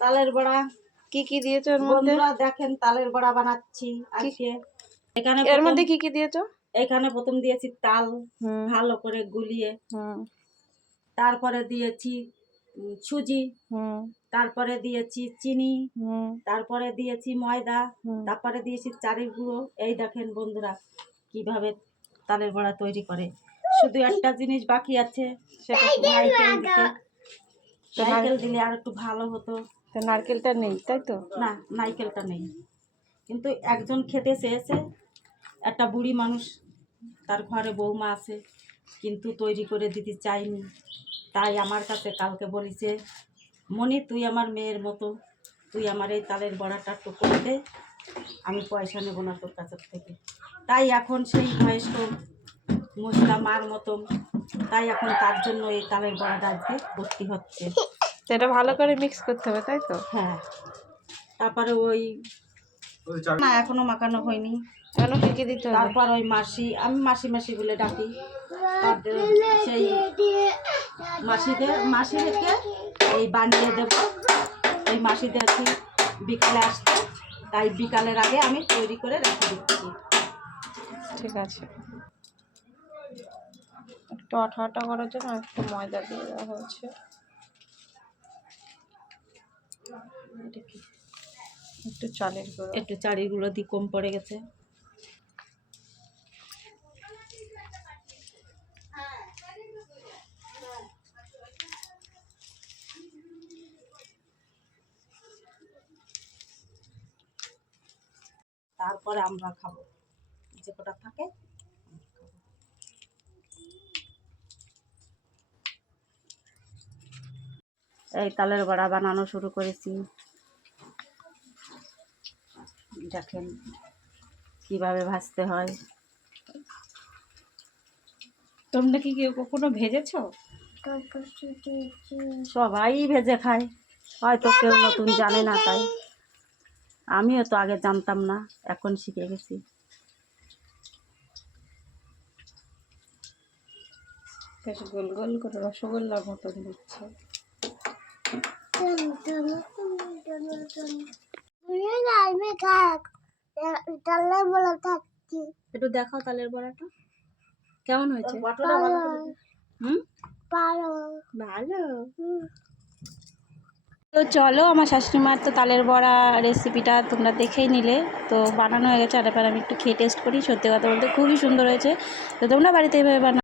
তালের বড়া। কি কি দিয়েছ এর মধ্যে? বন্ধুরা দেখেন তালের বড়া বানাচ্ছি আজকে। এখানে এর মধ্যে কি কি দিয়েছ? এখানে প্রথম দিয়েছি তাল ভালো করে গুলিয়ে। তারপরে দিয়েছি সুজি। হুম। তারপরে দিয়েছি চিনি। তারপরে দিয়েছি ময়দা। তারপরে দিয়েছি চালের গুঁড়ো। এই দেখেন বন্ধুরা কীভাবে তালের বড়া তৈরি করে। শুধু একটা জিনিস বাকি আছে সেটা নারকেল দিলে আর একটু ভালো হতো। তো নারকেলটা নেই তাই তো? না নারকেলটা নেই। কিন্তু একজন খেতে চেয়েছে একটা বুড়ি মানুষ তার ঘরে বৌমা আছে কিন্তু তৈরি করে দিতে চাইনি তাই আমার কাছে কালকে বলিছে মনি তুই আমার মেয়ের মতো তুই আমার এই তালের বড়াটা একটু করে দে আমি পয়সা নেব না তোর কাছের থেকে। তাই এখন সেই বয়স্ক মশলা মার মতন তাই এখন তার জন্য এই তালের বড়াটা আজকে ভর্তি হচ্ছে। এটা ভালো করে মিক্স করতে হবে তাই তো? হ্যাঁ। তারপরে ওই না এখনও মাখানো হয়নি। কেন কি কি দিতে হবে? তারপর ওই মাসি আমি মাসি মাসি বলে ডাকি। তারপরে সেই মাসিদের মাসি রেখে এই বানিয়ে দেব। ওই মাসিদেরকে বিকালে আসতে তাই বিকালের আগে আমি তৈরি করে রেখে দিচ্ছি। ঠিক আছে। একটু আঠা আঠা করার জন্য একটু ময়দা দিয়ে দেওয়া হয়েছে। একটু চালের গুঁড়ো। একটু চারিগুলো দিয়ে কম পড়ে গেছে। তারপরে আমরা খাব। যে কটা থাকে এই তালের বড়া বানানো শুরু করেছি। দেখেন কীভাবে ভাজতে হয়। তোমরা কি কেউ কখনো ভেজেছো? সবাই ভেজে খায় হয়তো কেউ নতুন জানে না তাই। আমিও তো আগে জানতাম না এখন শিখে গেছি। বেশ গোল গোল করে রসগোল্লার মতন দিচ্ছে। একটু দেখাও তালের বড়াটা। কেমন হয়েছে? হুম? ভালো। তো চলো আমার শাশুড়ি মার তো তালের বড়া রেসিপিটা তোমরা দেখেই নিলে। তো বানানো হয়ে গেছে আর এবার আমি একটু খেয়ে টেস্ট করি। সত্যি কথা বলতে খুবই সুন্দর হয়েছে। তো তোমরা বাড়িতে এইভাবে বানাও।